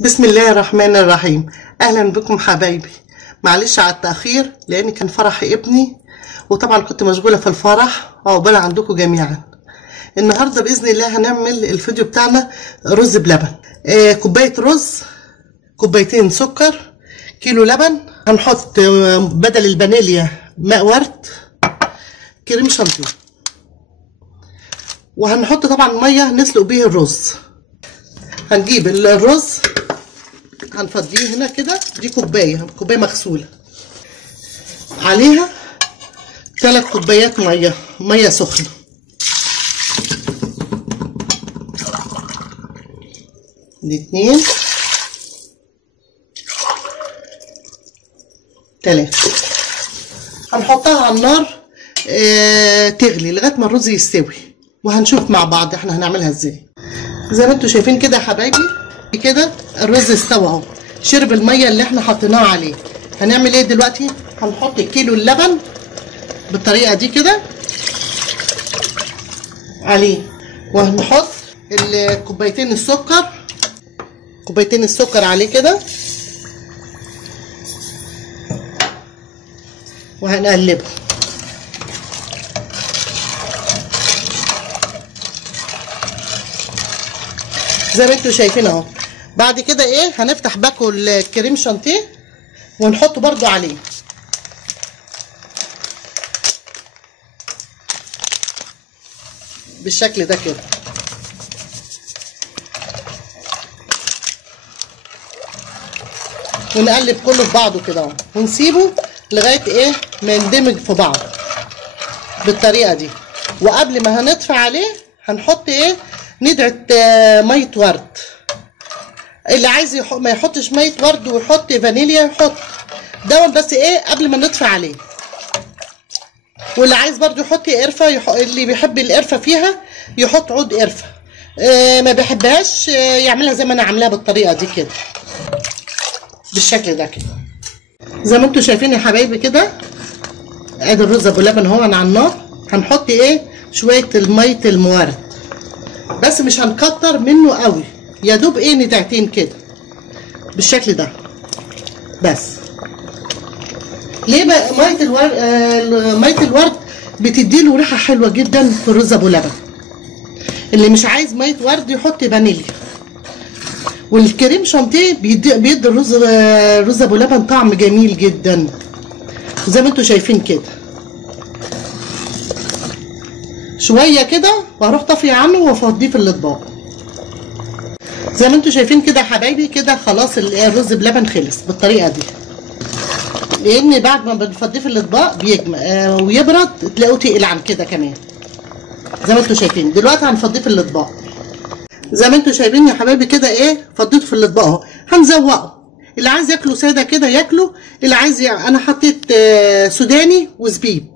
بسم الله الرحمن الرحيم. اهلا بكم حبايبي. معلش على التاخير لان كان فرح ابني وطبعا كنت مشغوله في الفرح. عقبال عندكم جميعا. النهارده باذن الله هنعمل الفيديو بتاعنا رز بلبن. كوبايه رز، كوبايتين سكر، كيلو لبن. هنحط بدل الفانيليا ماء ورد، كريم شانتيه، وهنحط طبعا ميه نسلق بيه الرز. هنجيب الرز هنفضيه هنا كده، دي كوبايه مغسوله، عليها 3 كوبايات ميه سخنه. دي 2 3. هنحطها على النار تغلي لغايه ما الرز يستوي، وهنشوف مع بعض احنا هنعملها ازاي. زي ما انتوا شايفين كده يا حبايبي، كده الرز استوى اهو، شرب الميه اللي احنا حطيناها عليه. هنعمل ايه دلوقتي؟ هنحط كيلو اللبن بالطريقه دي كده عليه، وهنحط كوبايتين السكر عليه كده، وهنقلبه. زي ما انتوا شايفين اهو. بعد كده ايه، هنفتح باكو الكريم شانتيه ونحطه برضو عليه. بالشكل ده كده. ونقلب كله في بعضه كده اهو، ونسيبه لغايه ايه ما يندمج في بعض بالطريقه دي. وقبل ما هنطفي عليه هنحط ايه، ندعه ميه ورد. اللي عايز ما يحطش ميه ورد ويحط فانيليا يحط ده، بس ايه قبل ما نطفي عليه. واللي عايز برضو يحط قرفه اللي بيحب القرفه فيها يحط عود قرفه. ما بيحبهاش يعملها زي ما انا عاملاها بالطريقه دي كده، بالشكل ده كده. زي ما انتوا شايفين يا حبايبي كده، ادي الرز ابو لبن اهو على النار. هنحط ايه، شويه الميه المورد، بس مش هنكتر منه قوي، يا دوب ايه ندعتين كده بالشكل ده بس. ليه بقى؟ ميه الورد بتديله ريحه حلوه جدا في الرز ابو لبن. اللي مش عايز ميه ورد يحط فانيليا. والكريم شانتيه بيدي الرز ابو لبن طعم جميل جدا زي ما انتوا شايفين كده. شويه كده وهروح طافيه عنه وافضيه في الاطباق. زي ما انتوا شايفين كده يا حبايبي كده خلاص الرز بلبن خلص بالطريقه دي. لان بعد ما بنفضيه في الاطباق بيجمد ويبرد تلاقوه تقل عن كده كمان. زي ما انتوا شايفين دلوقتي هنفضيه في الاطباق. زي ما انتوا شايفين يا حبايبي كده ايه، فضيته في الاطباق اهو. هنزوقه، اللي عايز ياكله ساده كده ياكله، اللي عايز انا حطيت سوداني وزبيب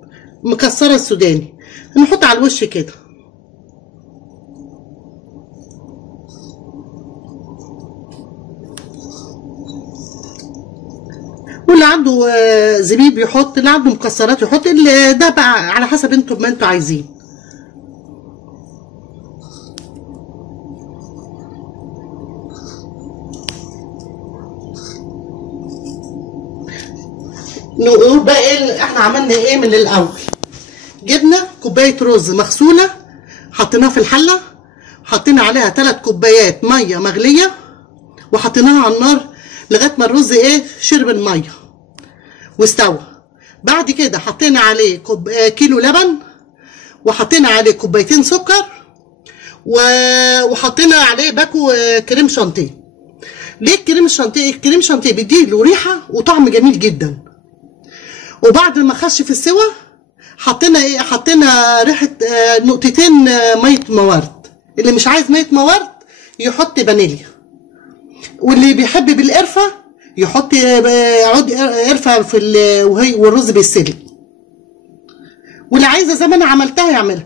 مكسره السوداني، نحط على الوش كده. واللي عنده زبيب يحط، اللي عنده مكسرات يحط، اللي ده بقى على حسب انتوا ما انتوا عايزين. نقول بقى ايه احنا عملنا ايه من الاول. جبنا كوبايه رز مغسوله، حطيناها في الحله، حطينا عليها 3 كوبايات ميه مغليه، وحطيناها على النار لغايه ما الرز ايه شرب الميه واستوى. بعد كده حطينا عليه كيلو لبن، وحطينا عليه كوبايتين سكر، وحطينا عليه باكو كريم شانتيه. ليه الكريم الشانتيه؟ الكريم شانتيه بيديله ريحه وطعم جميل جدا. وبعد ما خش في السوا حطينا ايه، حطينا ريحه نقطتين ميه موارد. اللي مش عايز ميه موارد يحط فانيليا، واللي بيحب بالقرفه يحط عود قرفه في والرز بيتسلق. واللي عايزه زي ما انا عملتها يعملها.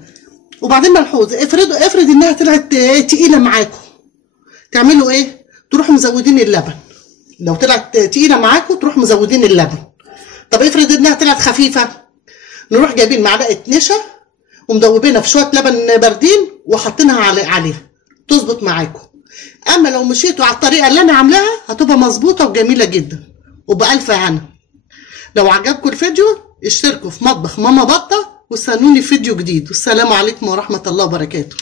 وبعدين ملحوظ، افرض انها طلعت تقيله معاكم، تعملوا ايه؟ تروحوا مزودين اللبن. لو طلعت تقيله معاكم تروحوا مزودين اللبن. طب افرض انها طلعت خفيفه، نروح جايبين معلقه نشا ومدوبينها في شويه لبن باردين وحاطينها عليها تظبط معاكم. اما لو مشيتوا على الطريقه اللي انا عاملاها هتبقى مظبوطه وجميله جدا وبألف هنا. لو عجبكم الفيديو اشتركوا في مطبخ ماما بطه واستنوني في فيديو جديد، والسلام عليكم ورحمه الله وبركاته.